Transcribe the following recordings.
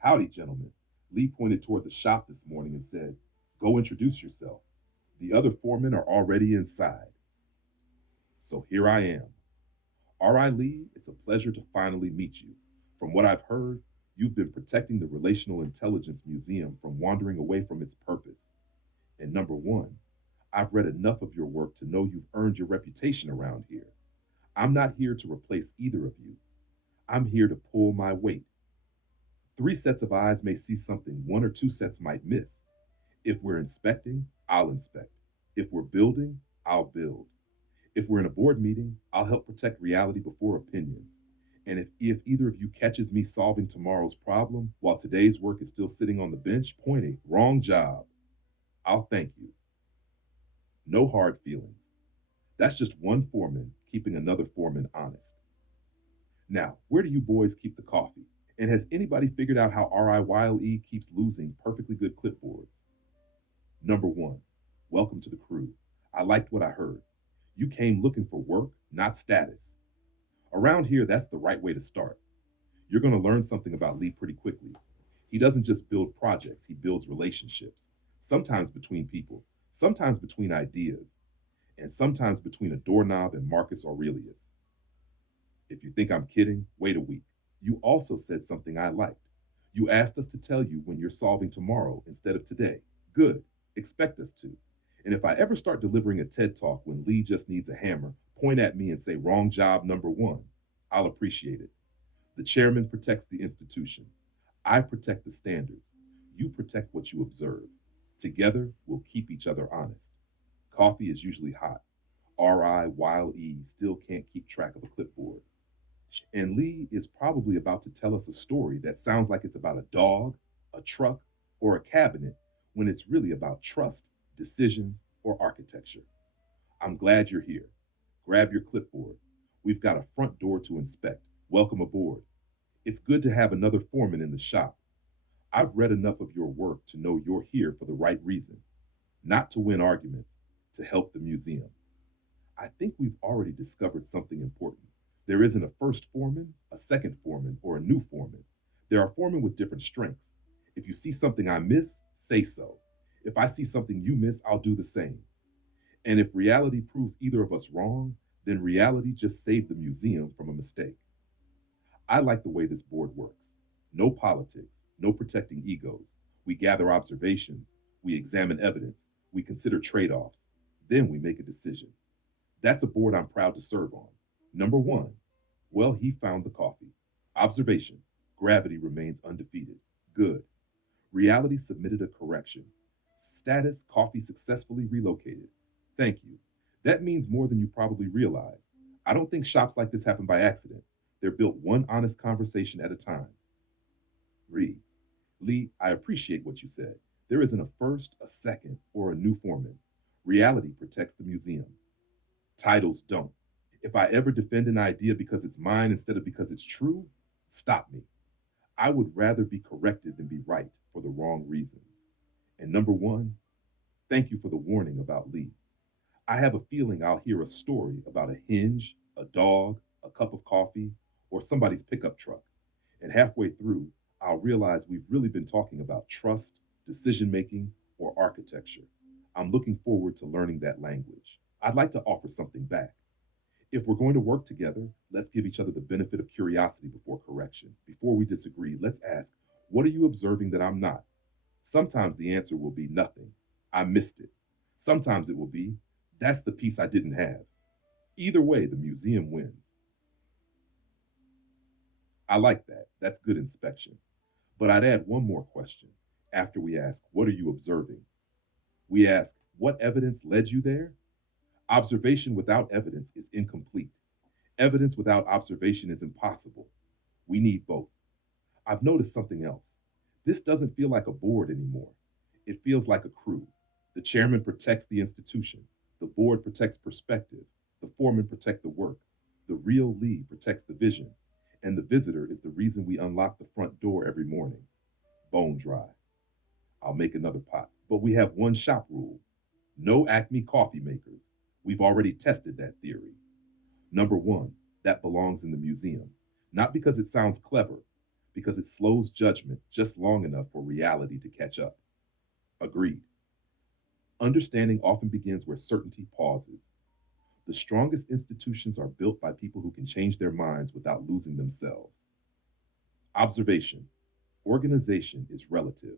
Howdy, gentlemen. Lee pointed toward the shop this morning and said, "Go introduce yourself. The other foremen are already inside." So here I am. R.I. Lee, it's a pleasure to finally meet you. From what I've heard, you've been protecting the Relational Intelligence Museum from wandering away from its purpose. And number one, I've read enough of your work to know you've earned your reputation around here. I'm not here to replace either of you. I'm here to pull my weight. Three sets of eyes may see something one or two sets might miss. If we're inspecting, I'll inspect. If we're building, I'll build. If we're in a board meeting, I'll help protect reality before opinions. And if either of you catches me solving tomorrow's problem while today's work is still sitting on the bench pointing, wrong job, I'll thank you. No hard feelings. That's just one foreman keeping another foreman honest. Now, where do you boys keep the coffee? And has anybody figured out how RIYLE keeps losing perfectly good clipboards? Number one, welcome to the crew. I liked what I heard. You came looking for work, not status. Around here, that's the right way to start. You're going to learn something about Lee pretty quickly. He doesn't just build projects, he builds relationships. Sometimes between people, sometimes between ideas, and sometimes between a doorknob and Marcus Aurelius. If you think I'm kidding, wait a week. You also said something I liked. You asked us to tell you when you're solving tomorrow instead of today. Good. Expect us to. And if I ever start delivering a TED talk when Lee just needs a hammer, point at me and say, wrong job number one. I'll appreciate it. The chairman protects the institution. I protect the standards. You protect what you observe. Together, we'll keep each other honest. Coffee is usually hot. RI, while E still can't keep track of a clipboard. And Lee is probably about to tell us a story that sounds like it's about a dog, a truck, or a cabinet when it's really about trust, decisions, or architecture. I'm glad you're here. Grab your clipboard. We've got a front door to inspect. Welcome aboard. It's good to have another foreman in the shop. I've read enough of your work to know you're here for the right reason, not to win arguments, to help the museum. I think we've already discovered something important. There isn't a first foreman, a second foreman, or a new foreman. There are foremen with different strengths. If you see something I miss, say so. If I see something you miss, I'll do the same. And if reality proves either of us wrong, then reality just saved the museum from a mistake. I like the way this board works. No politics, no protecting egos. We gather observations, we examine evidence, we consider trade offs, then we make a decision. That's a board I'm proud to serve on. Number one, well, he found the coffee. Observation, gravity remains undefeated. Good. Reality submitted a correction. Status, coffee successfully relocated. Thank you. That means more than you probably realize. I don't think shops like this happen by accident. They're built one honest conversation at a time. Read. Lee, I appreciate what you said. There isn't a first, a second, or a new foreman. Reality protects the museum. Titles don't. If I ever defend an idea because it's mine instead of because it's true, stop me. I would rather be corrected than be right for the wrong reasons. And number one, thank you for the warning about Lee. I have a feeling I'll hear a story about a hinge, a dog, a cup of coffee, or somebody's pickup truck. And halfway through, I'll realize we've really been talking about trust, decision making, or architecture. I'm looking forward to learning that language. I'd like to offer something back. If we're going to work together, let's give each other the benefit of curiosity before correction. Before we disagree, let's ask, what are you observing that I'm not? Sometimes the answer will be nothing. I missed it. Sometimes it will be, that's the piece I didn't have. Either way, the museum wins. I like that. That's good inspection. But I'd add one more question. After we ask, what are you observing? We ask, what evidence led you there? Observation without evidence is incomplete. Evidence without observation is impossible. We need both. I've noticed something else. This doesn't feel like a board anymore. It feels like a crew. The chairman protects the institution. The board protects perspective. The foreman protect the work. The real Lee protects the vision. And the visitor is the reason we unlock the front door every morning. Bone dry. I'll make another pot. But we have one shop rule. No Acme coffee makers. We've already tested that theory. Number one, that belongs in the museum. Not because it sounds clever, because it slows judgment just long enough for reality to catch up. Agreed. Understanding often begins where certainty pauses. The strongest institutions are built by people who can change their minds without losing themselves. Observation. Organization is relative.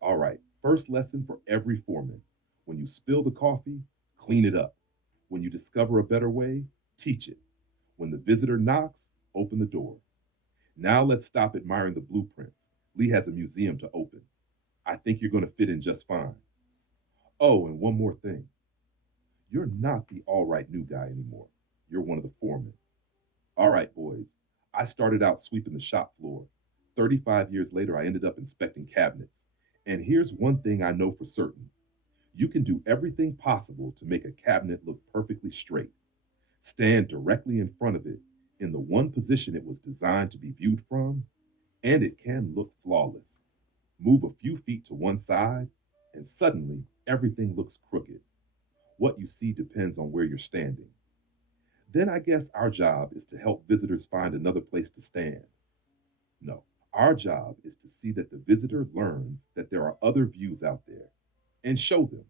All right, first lesson for every foreman. When you spill the coffee, clean it up. When you discover a better way, teach it. When the visitor knocks, open the door. Now let's stop admiring the blueprints. Lee has a museum to open. I think you're going to fit in just fine. Oh, and one more thing. You're not the all right new guy anymore. You're one of the foremen. All right, boys. I started out sweeping the shop floor. 35 years later, I ended up inspecting cabinets. And here's one thing I know for certain: you can do everything possible to make a cabinet look perfectly straight. Stand directly in front of it in the one position it was designed to be viewed from, and it can look flawless. Move a few feet to one side, and suddenly everything looks crooked. What you see depends on where you're standing. Then I guess our job is to help visitors find another place to stand. No, our job is to see that the visitor learns that there are other views out there and show them.